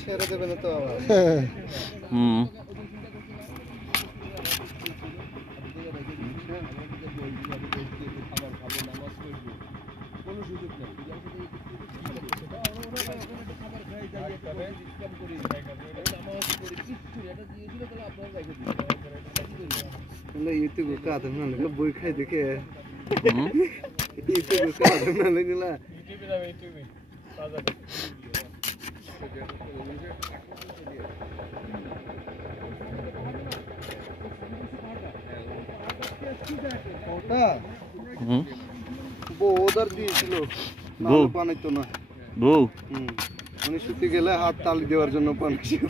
সেরে দেবে না তো আবার। বই খাই দেখে ওদের দিয়েছিল বানাইতো না বউ উনি শুতে গেলে হাত তালি দেওয়ার জন্য বানাইছিল।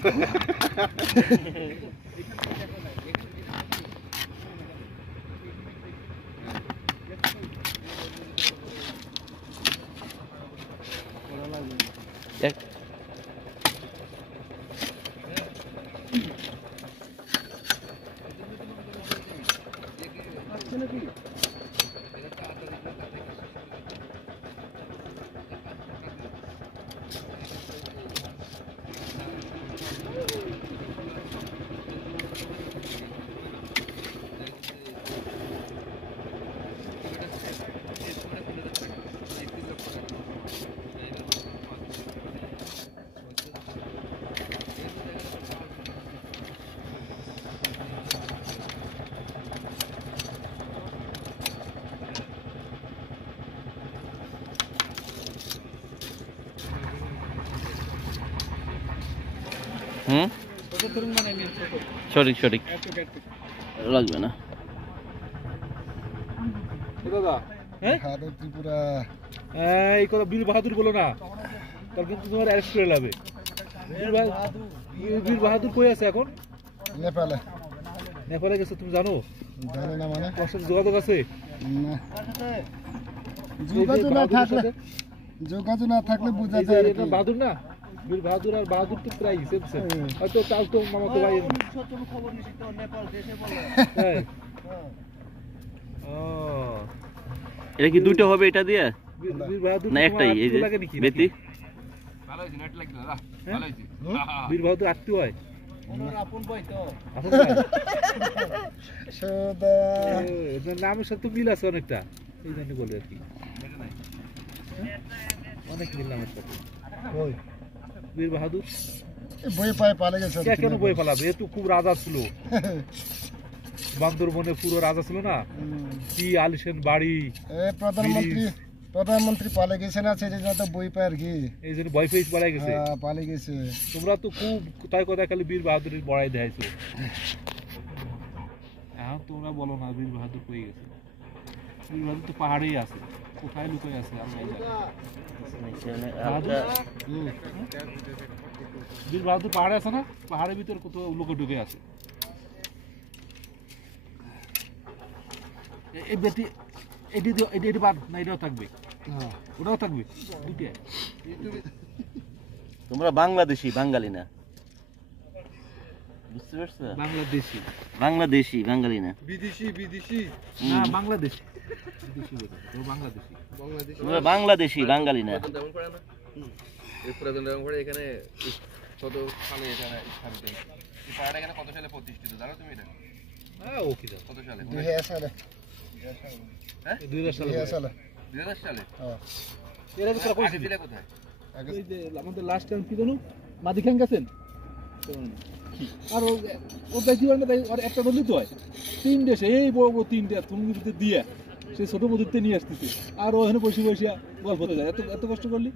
সঠিক সঠিক লাগবে না ত্রিপুরা এই কথা বীর বাহাদুর বলো না, তার কিন্তু তোমার অ্যারেস্ট করে যাবে। বীর বাহাদুর কই আছে এখন? নেপালে। নেপালে গেছে, তুমি জানো? জানো না মানে ওর সাথে যোগাযোগ আছে? না, যোগাযোগ না থাকলে বোঝা যায় এটা বাহাদুর না। বীর বাহাদুর আর বাহাদুর তো প্রায় সেম সেম। হয়তো তাও তো মামা তো ভাই কোনো খবর নিছি তো নেপাল দেশে বলে। হ্যাঁ ও এটা কি দুটো হবে এটা দিয়ে? বীর বাহাদুর না একটাই এই যে বেতি ভালো হইছে নেট লাগলো না ভালো হইছে। বীর বাহাদুর আটটু হয় ওনার আপন ভাই তো আপন ভাই সদা এর নামের সাথে মিল আছে অনেকটা, এই জন্য বলে আর কি অনেক মিল নামের সাথে। ওই বীর বাহাদুর বই পায় পালে গেছে। কেন বই পালাবে? এ তো খুব রাজা ছিল, বান্দরবনে পুরো রাজা ছিল না, কি আলিশান বাড়ি। প্রধানমন্ত্রী পালে গেছে না, সেই জন্য তো বই পায় আর কি, এই জন্য বই পেয়ে পালাই গেছে। পালে গেছে। তোমরা তো খুব কোথায় কোথায় খালি বীর বাহাদুরের বড়াই দেখাইছো, এখন তোমরা বলো না বীর বাহাদুর কই গেছে। বীর বাহাদুর তো পাহাড়েই আছে, কোথায় লুকাই আছে আল্লাহ জানে। বীর বাহাদুর পাহাড়ে আছে না, পাহাড়ের ভিতর কোথাও লুকে ঢুকে আছে। এই বেটি এটি বাদ না, এটাও থাকবে, ওটাও থাকবে দুইটা। তোমরা বাংলাদেশি বাঙালি না, বুঝতে পারছো? বাংলাদেশি বাংলাদেশি বাঙালি না, বিদেশি বিদেশি না বাংলাদেশি বিদেশি বলে তো বাংলাদেশি বাংলাদেশি। তোমরা বাংলাদেশি বাঙালি না। এই পুরাতন রং করে এখানে কত সালে এখানে স্থাপিত এই পাহাড়টা এখানে কত সালে প্রতিষ্ঠিত জানো তুমি এটা? হ্যাঁ ও কি জানো কত সালে? 2000 সালে। হ্যাঁ 2000 সালে 2000 সালে। হ্যাঁ এর আগে তোরা কইছিস এটা কোথায়? এই যে আমাদের লাস্ট টাইম কি জানো মাদিখান গেছেন আর ওটা কি মানে আর একটা বন্ধু তো হয় তিন দেশে এই বড় বড় তিনটা তুমি দিয়ে সেই ছোট বন্ধুতে নিয়ে আসতেছে আর ওখানে বসে বসে গল্প হতে যায়। এত কষ্ট করলি।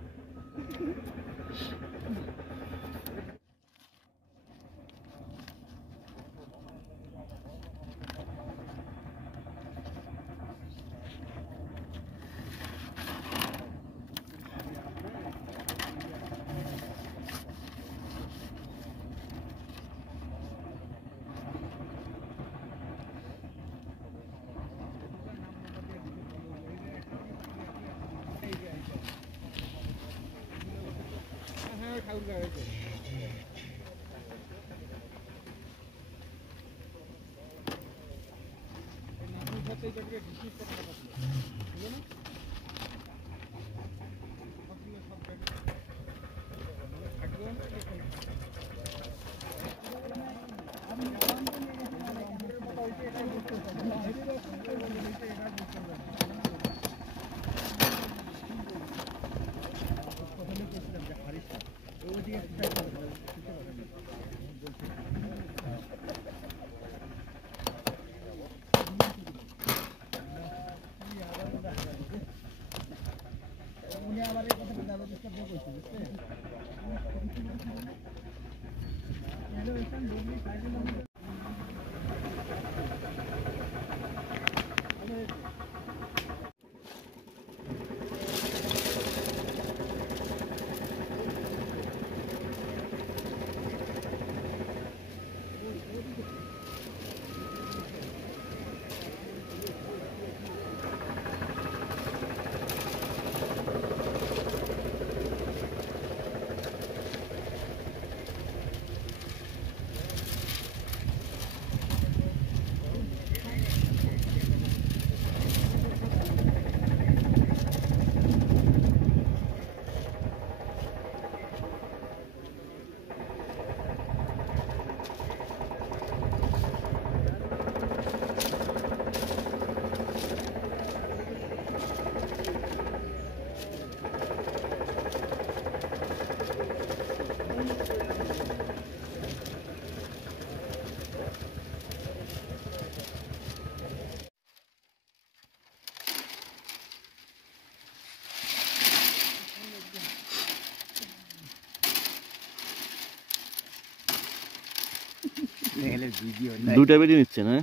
দুটা বেরিয়ে নিচ্ছে না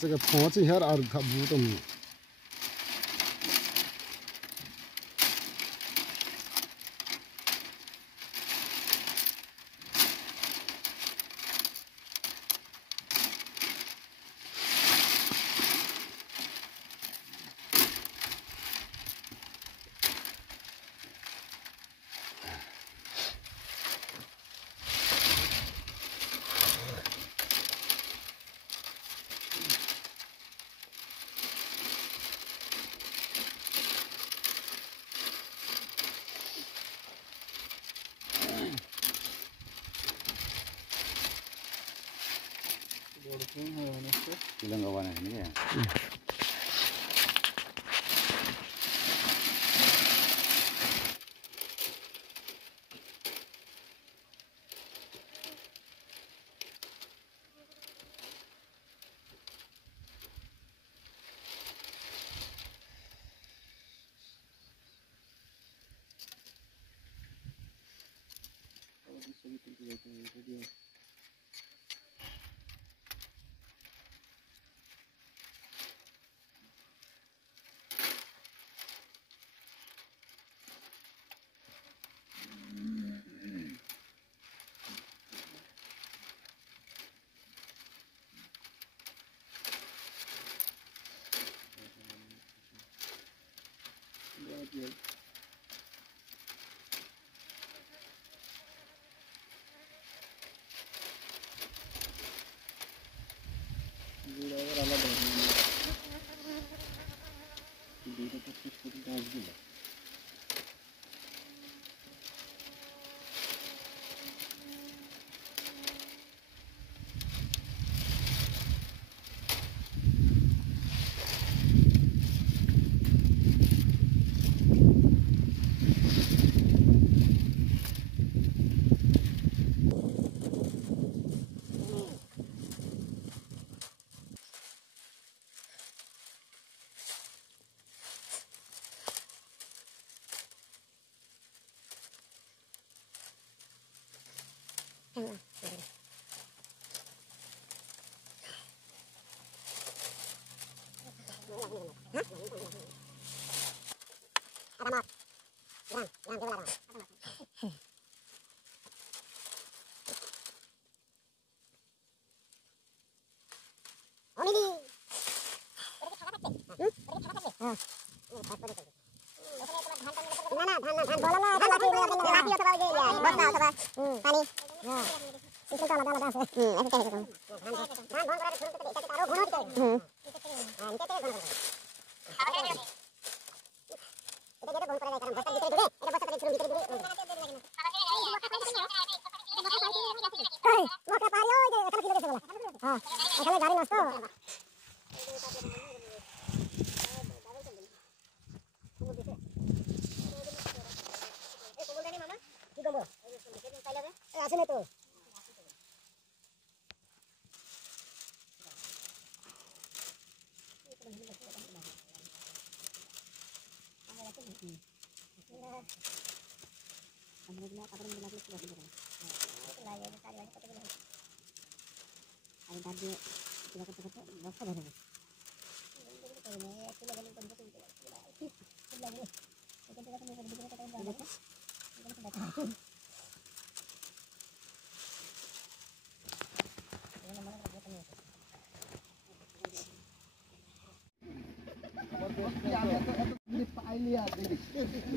这个螃蟹还是它不动。Bilang kawan ini ya.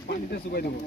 পানিতে শুকাই দেবো